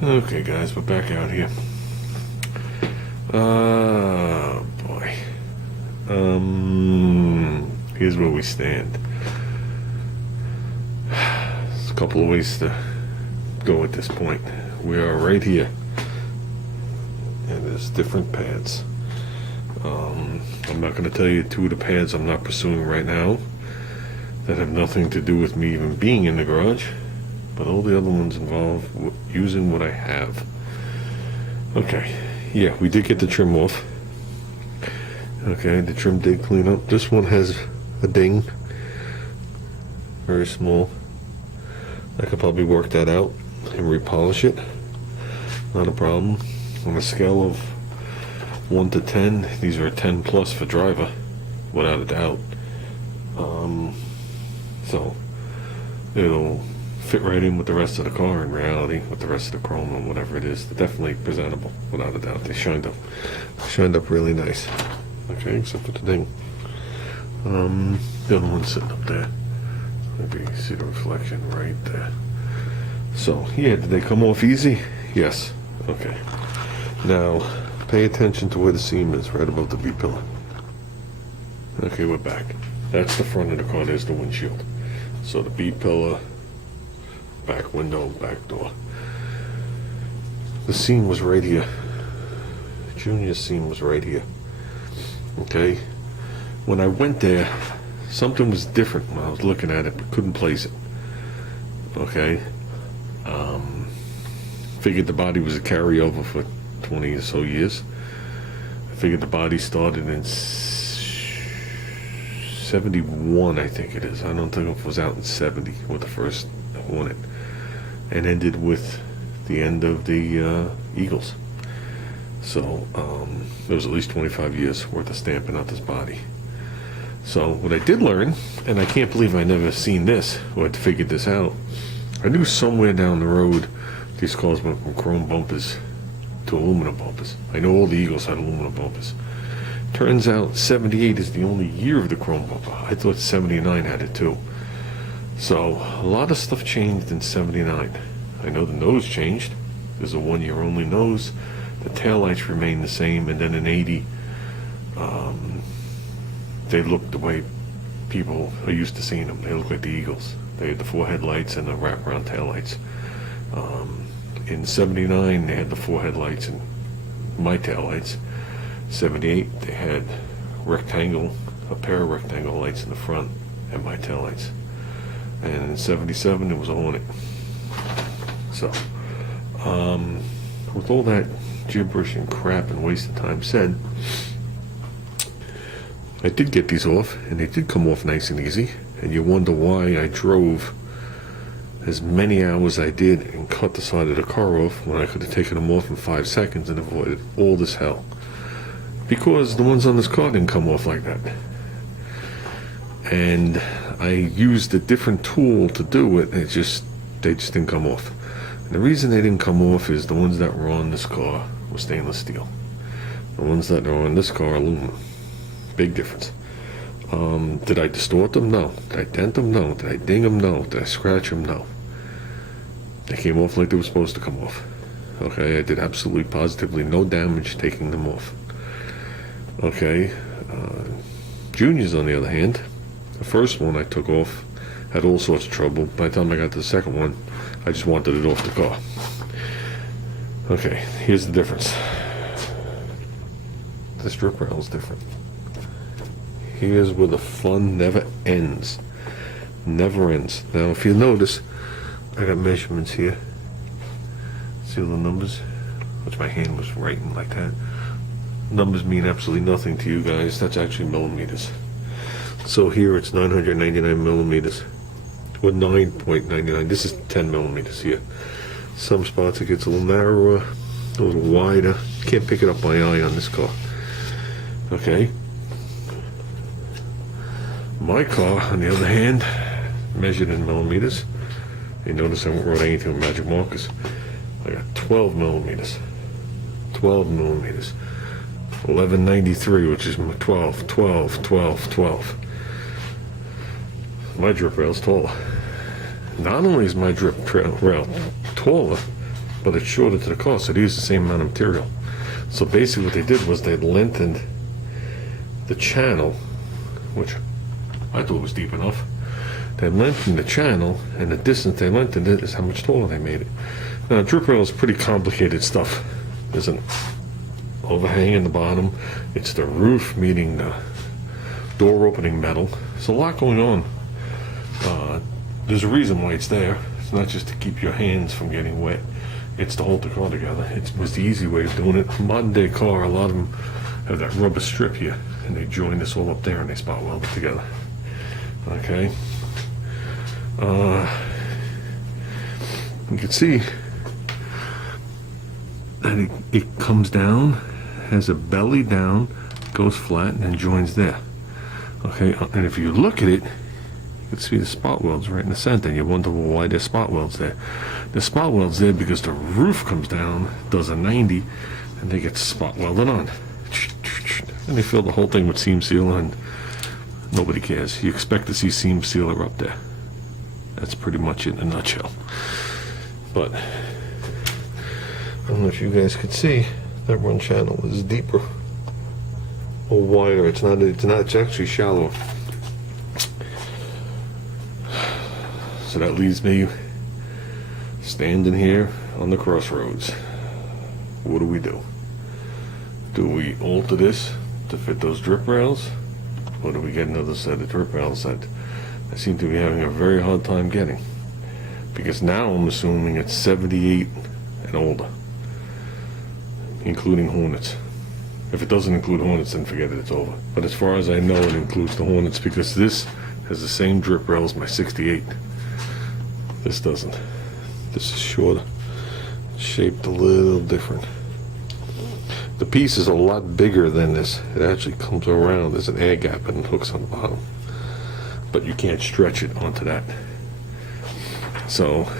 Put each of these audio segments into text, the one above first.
Okay, guys, we're back out here. Oh boy. Here's where we stand. There's a couple of ways to go at this point. We are right here, and there's different paths. I'm not going to tell you two of the paths I'm not pursuing right now that have nothing to do with me even being in the garage, but all the other ones involve using what I have. Okay, yeah, we did get the trim off. Okay, the trim did clean up. This one has a ding, very small. I could probably work that out and repolish it, not a problem. On a scale of 1 to 10, these are a 10 plus for driver, without a doubt. So it'll fit right in with the rest of the car in reality, with the rest of the chrome and whatever it is. They're definitely presentable, without a doubt. They shined up really nice. Okay, except for the ding. The other one's sitting up there. Maybe you see the reflection right there. So yeah, did they come off easy? Yes. Okay. Now pay attention to where the seam is, right above the B-pillar. Okay, we're back. That's the front of the car. There's the windshield. So the B-pillar, back window, back door. The seam was right here. Junior's seam was right here. Okay. When I went there, something was different when I was looking at it, but couldn't place it. Okay. Figured the body was a carryover for 20 or so years. I figured the body started in 71, I think it is. I don't think it was out in 70 with the first Hornet, and ended with the end of the Eagles. So there was at least 25 years worth of stamping out this body. So what I did learn, and I can't believe I never seen this or had figured this out, I knew somewhere down the road these cars went from chrome bumpers to aluminum bumpers. I know all the Eagles had aluminum bumpers. Turns out 78 is the only year of the chrome bumper. I thought 79 had it too. So a lot of stuff changed in 79. I know the nose changed. There's a 1 year only nose. The taillights remain the same, and then in 80 they looked the way people are used to seeing them. They look like the Eagles. They had the 4 headlights and the wraparound taillights. In 79 they had the 4 headlights and my taillights. 78 they had a pair of rectangle lights in the front and my taillights. And in 77 it was a Hornet. So with all that gibberish and crap and waste of time said, I did get these off, and they did come off nice and easy. And you wonder why I drove as many hours I did and cut the side of the car off when I could have taken them off in 5 seconds and avoided all this hell. Because the ones on this car didn't come off like that. And I used a different tool to do it, and they just didn't come off. And the reason they didn't come off is the ones that were on this car were stainless steel. The ones that are on this car are aluminum. Big difference. Did I distort them? No. Did I dent them? No. Did I ding them? No. Did I scratch them? No. They came off like they were supposed to come off. Okay, I did absolutely positively no damage taking them off. Okay, Junior's on the other hand, the first one I took off had all sorts of trouble. By the time I got to the second one, I just wanted it off the car. Okay, here's the difference. The strip rail is different. Here's where the fun never ends. Never ends. Now, if you notice, I got measurements here. See all the numbers? Which my hand was writing like that. Numbers mean absolutely nothing to you guys. That's actually millimeters. So here it's 999 millimeters. Or 9.99. This is 10 millimeters here. Some spots it gets a little narrower, a little wider. Can't pick it up by eye on this car. Okay. My car, on the other hand, measured in millimeters. You notice I haven't wrote anything with magic markers. I got 12 millimeters. 12 millimeters. 1193, which is 12, 12, 12, 12. My drip rail's taller. Not only is my drip rail taller, but it's shorter to the car, so they use the same amount of material. So basically what they did was they lengthened the channel, which I thought was deep enough. They lengthened the channel, and the distance they lengthened it is how much taller they made it. Now, drip rail is pretty complicated stuff. There's an overhang in the bottom. It's the roof meeting the door opening metal. There's a lot going on. There's a reason why it's there. It's not just to keep your hands from getting wet. It's to hold the car together. It was the easy way of doing it. Modern day car, a lot of them have that rubber strip here, and they join this all up there and they spot weld it together. Okay. You can see that it comes down, has a belly down, goes flat, and then joins there. Okay, and if you look at it, you can see the spot welds right in the center, and you wonder, well, why there's spot welds there. The spot welds there because the roof comes down, does a 90, and they get spot welded on. And they fill the whole thing with seam sealer, and nobody cares. You expect to see seam sealer up there. That's pretty much it in a nutshell. But I don't know if you guys could see, that run channel is deeper or wider. It's actually shallower. So that leaves me standing here on the crossroads. What do? Do we alter this to fit those drip rails? Or do we get another set of drip rails that I seem to be having a very hard time getting? Because now I'm assuming it's 78 and older, including Hornets. If it doesn't include Hornets, then forget it, it's over. But as far as I know, it includes the Hornets, because this has the same drip rail as my 68. This doesn't. This is shorter. It's shaped a little different. The piece is a lot bigger than this. It actually comes around. There's an air gap and it hooks on the bottom. But you can't stretch it onto that. So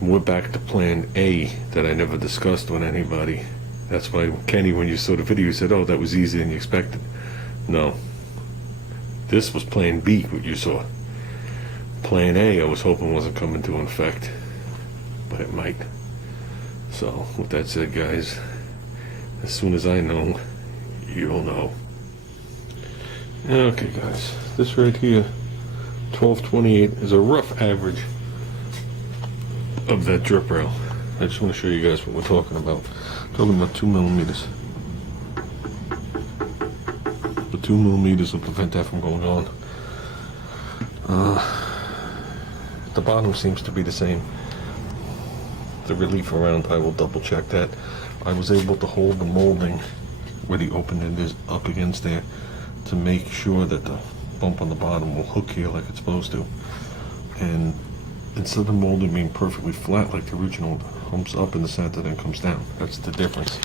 we're back to plan A that I never discussed with anybody. That's why, Kenny, when you saw the video, you said, oh, that was easier than you expected. No. This was plan B, what you saw. Plan A, I was hoping wasn't coming to effect, but it might. So, with that said, guys, as soon as I know, you'll know. Okay, guys, this right here, 1228, is a rough average of that drip rail. I just want to show you guys what we're talking about. Talking about 2 millimeters. The 2 millimeters will prevent that from going on. The bottom seems to be the same. The relief around, I will double check that. I was able to hold the molding where the open end is up against there to make sure that the bump on the bottom will hook here like it's supposed to. And instead of the molding being perfectly flat like the original, it humps up in the center then comes down. That's the difference.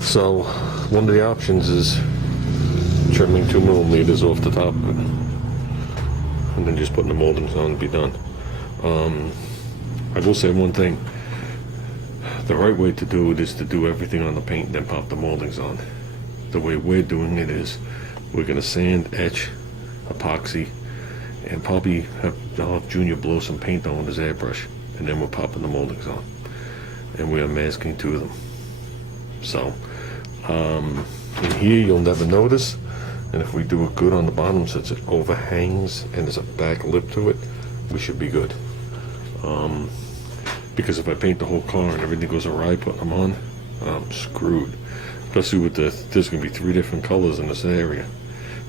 So one of the options is trimming 2 millimeters off the top of it, and then just putting the moldings on and be done. I will say one thing. The right way to do it is to do everything on the paint and then pop the moldings on. The way we're doing it is we're going to sand, etch, epoxy, and probably I'll have Junior blow some paint on with his airbrush, and then we're popping the moldings on. And we are masking 2 of them. So, in here you'll never notice, and if we do it good on the bottom since it overhangs and there's a back lip to it, we should be good. Because if I paint the whole car and everything goes awry putting them on, I'm screwed. Especially with there's going to be 3 different colors in this area.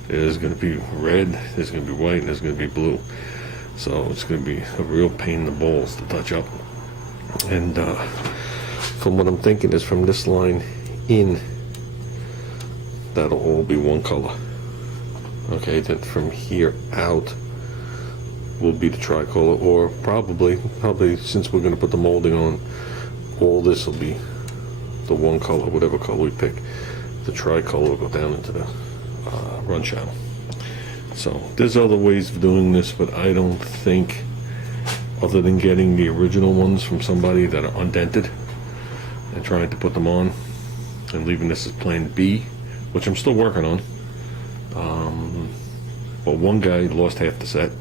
There's going to be red, there's going to be white, and there's going to be blue. So it's going to be a real pain in the balls to touch up. And from what I'm thinking is from this line in, that'll all be one color. Okay, then from here out will be the tricolor, or probably since we're going to put the molding on, all this will be the one color, whatever color we pick. The tricolor will go down into the run channel. So there's other ways of doing this, but I don't think, other than getting the original ones from somebody that are undented and trying to put them on and leaving this as plan B, which I'm still working on. But one guy lost half the set,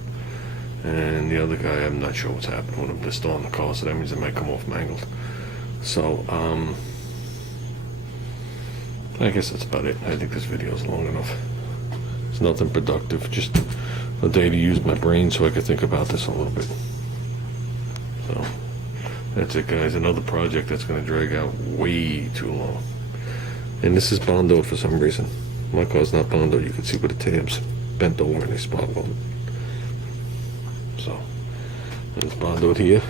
And the other guy, I'm not sure what's happened with him. They're still on the car, so that means they might come off mangled. So, I guess that's about it. I think this video is long enough. It's nothing productive, just a day to use my brain so I could think about this a little bit. So, that's it, guys. Another project that's going to drag out way too long. And this is bondoed for some reason. My car's not bondoed. You can see where the tabs bent over and they spot welded. So, it's bondoed here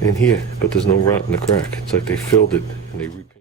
and here, but there's no rot in the crack. It's like they filled it and they repainted.